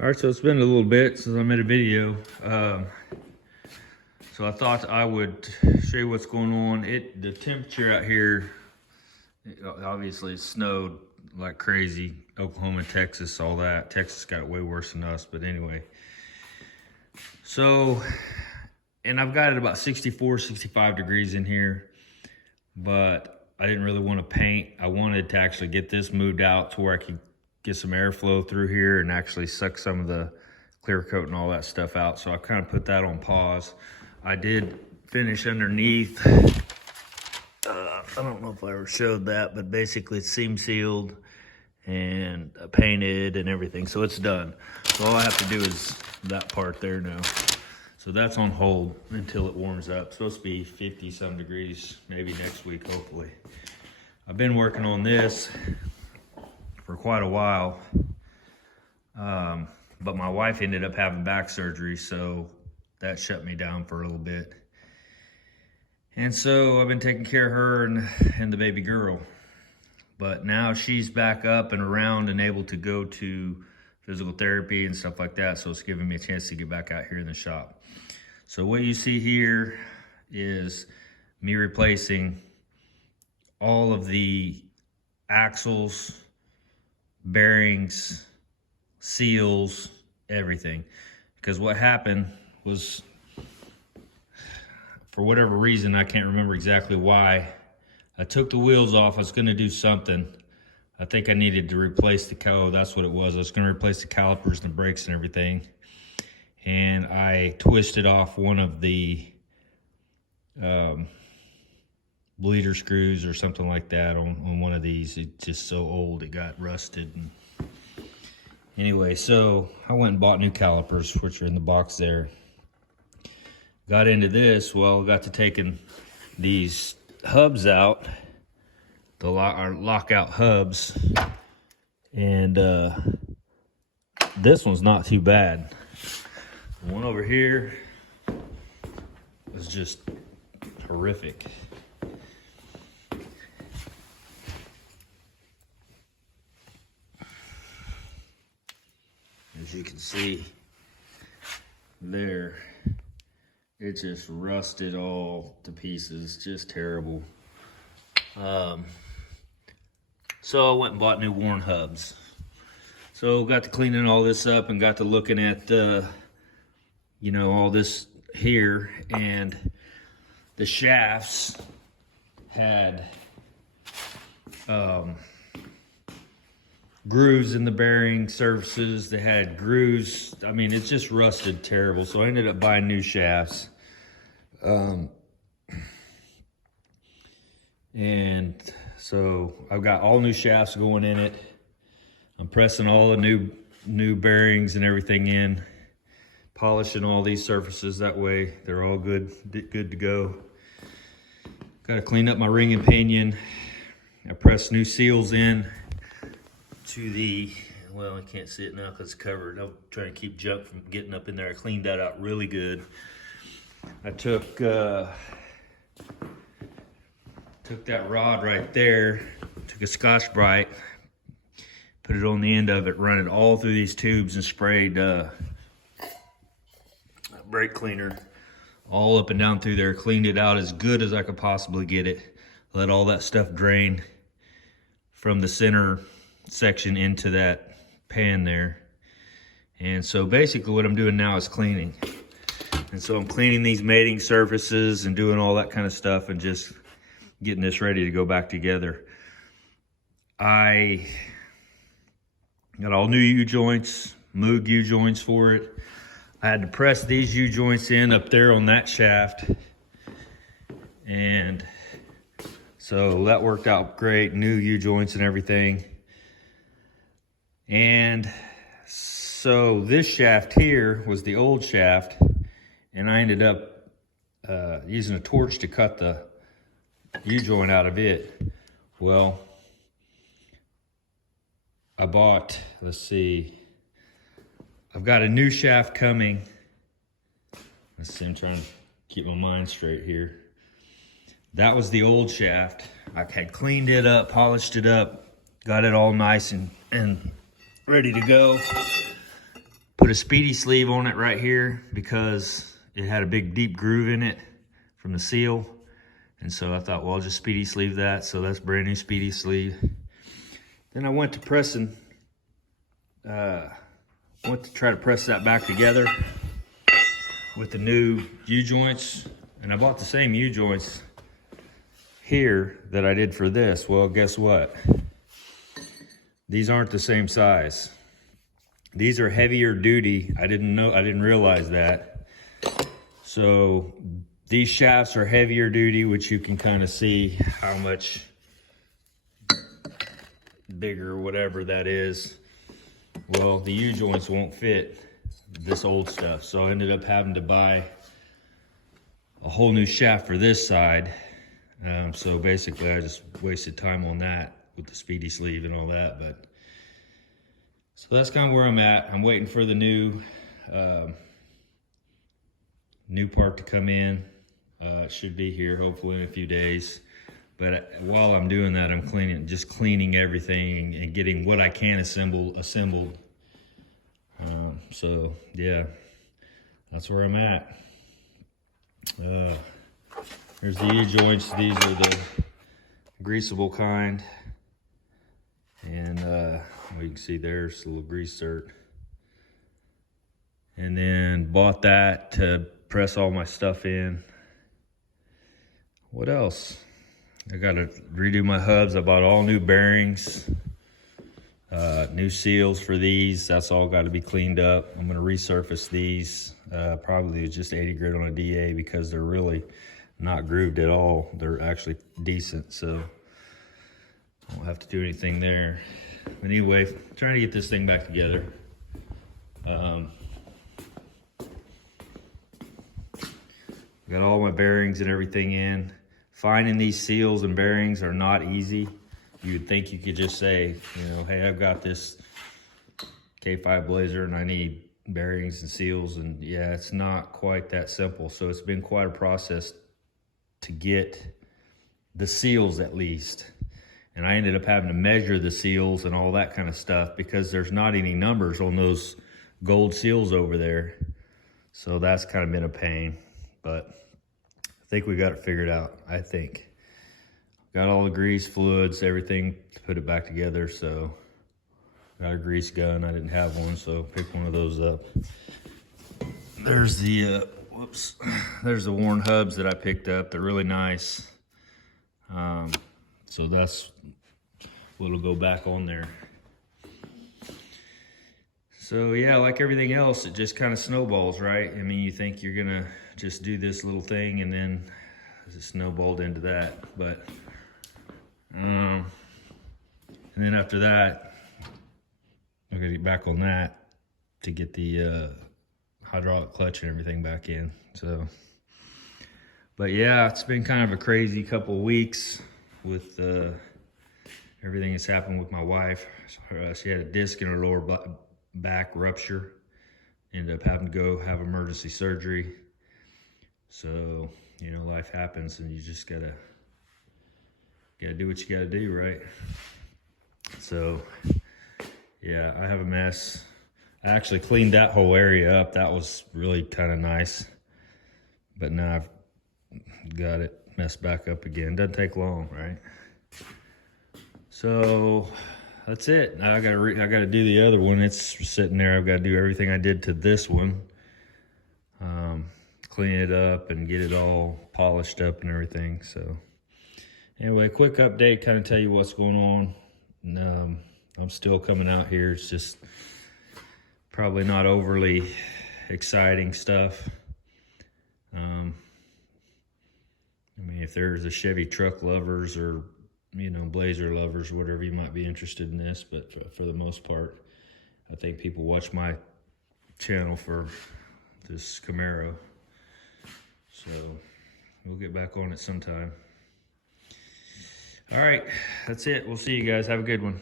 All right, so it's been a little bit since I made a video. So I thought I would show you what's going on. The temperature out here, obviously it snowed like crazy. Oklahoma, Texas, all that. Texas got it way worse than us, but anyway. So, and I've got it about 64, 65 degrees in here, but I didn't really want to paint. I wanted to actually get this moved out to where I could get some airflow through here and actually suck some of the clear coat and all that stuff out. So I kind of put that on pause. I did finish underneath. I don't know if I ever showed that, but basically it's seam sealed and painted and everything. So it's done. So all I have to do is that part there now. So that's on hold until it warms up. It's supposed to be 50 some degrees, maybe next week, hopefully. I've been working on this for quite a while. But my wife ended up having back surgery, so that shut me down for a little bit. And so I've been taking care of her and the baby girl. But now she's back up and around and able to go to physical therapy and stuff like that. So it's giving me a chance to get back out here in the shop. So what you see here is me replacing all of the axles, bearings, seals, everything. Because what happened was, for whatever reason, I can't remember exactly why, I took the wheels off. I was going to do something. I think I needed to replace that's what it was. I was going to replace the calipers and the brakes and everything. And I twisted off one of the bleeder screws or something like that on one of these. It's just so old, it got rusted. And anyway, so I went and bought new calipers, which are in the box there. Got into this, well, got to taking these hubs out, our lockout hubs, and this one's not too bad. The one over here was just horrific. As you can see there, it just rusted all to pieces, just terrible. So I went and bought new worn hubs. So got to cleaning all this up and got to looking at, all this here, and the shafts had grooves in the bearing surfaces. They had grooves. I mean, it's just rusted terrible. So I ended up buying new shafts. And so I've got all new shafts going in it. I'm pressing all the new bearings and everything in, polishing all these surfaces. That way they're all good to go. Got to clean up my ring and pinion. I pressed new seals in to the, well, I can't see it now because it's covered. I'm trying to keep junk from getting up in there. I cleaned that out really good. I took that rod right there, took a Scotch-Brite, put it on the end of it, run it all through these tubes and sprayed brake cleaner all up and down through there, cleaned it out as good as I could possibly get it. Let all that stuff drain from the center section into that pan there. And so basically what I'm doing now is cleaning. And so I'm cleaning these mating surfaces and doing all that kind of stuff and just getting this ready to go back together. I got all new U-joints, Moog U-joints for it. I had to press these U-joints in up there on that shaft. And so that worked out great, new U-joints and everything. And so this shaft here was the old shaft, and I ended up using a torch to cut the U-joint out of it. Well, I bought, let's see, I've got a new shaft coming. Let's see, I'm trying to keep my mind straight here. That was the old shaft. I had cleaned it up, polished it up, got it all nice and ready to go. Put a speedy sleeve on it right here because it had a big deep groove in it from the seal. And so I thought, well, I'll just speedy sleeve that. So that's brand new speedy sleeve. Then I went to pressing, went to try to press that back together with the new U-joints. And I bought the same U-joints here that I did for this. Well, guess what? These aren't the same size. These are heavier duty. I didn't realize that. So these shafts are heavier duty, which you can kind of see how much bigger, whatever that is. Well, the U-joints won't fit this old stuff. So I ended up having to buy a whole new shaft for this side. So basically I just wasted time on that with the speedy sleeve and all that. But so that's kind of where I'm at. I'm waiting for the new part to come in. It should be here hopefully in a few days. But while I'm doing that, I'm just cleaning everything and getting what I can assembled. So yeah, that's where I'm at. Here's the U-joints. These are the greasable kind. And well, you can see there's a little grease cert. And then bought that to press all my stuff in. What else? I got to redo my hubs. I bought all new bearings, new seals for these. That's all got to be cleaned up. I'm going to resurface these. Probably just 80 grit on a DA because they're really not grooved at all. They're actually decent, so I won't have to do anything there. But anyway, trying to get this thing back together. Got all my bearings and everything in. Finding these seals and bearings are not easy. You would think you could just say, you know, hey, I've got this K5 Blazer and I need bearings and seals. And yeah, it's not quite that simple. So it's been quite a process to get the seals at least. And I ended up having to measure the seals and all that kind of stuff because there's not any numbers on those gold seals over there. So that's kind of been a pain, but I think we got it figured out, I think. Got all the grease, fluids, everything to put it back together. So got a grease gun. I didn't have one, so pick one of those up. There's the, there's the worn hubs that I picked up. They're really nice. So that's what'll go back on there. So yeah, like everything else, it just kind of snowballs, right? I mean, you think you're gonna just do this little thing and then it snowballed into that. But, and then after that, I'm gonna get back on that to get the hydraulic clutch and everything back in. So, but yeah, it's been kind of a crazy couple of weeks with everything that's happened with my wife. She had a disc in her lower back rupture. Ended up having to go have emergency surgery. So, you know, life happens and you just gotta do what you gotta do, right? So, yeah, I have a mess. I actually cleaned that whole area up. That was really kind of nice. But now I've got it messed back up again. Doesn't take long, right? So that's it. Now I gotta do the other one. It's sitting there. I've got to do everything I did to this one. Clean it up and get it all polished up and everything. So anyway, quick update, kind of tell you what's going on. And, I'm still coming out here. It's just probably not overly exciting stuff. I mean, if there's a Chevy truck lovers or, you know, Blazer lovers, whatever, you might be interested in this. But for the most part, I think people watch my channel for this Camaro. So we'll get back on it sometime. All right, that's it. We'll see you guys. Have a good one.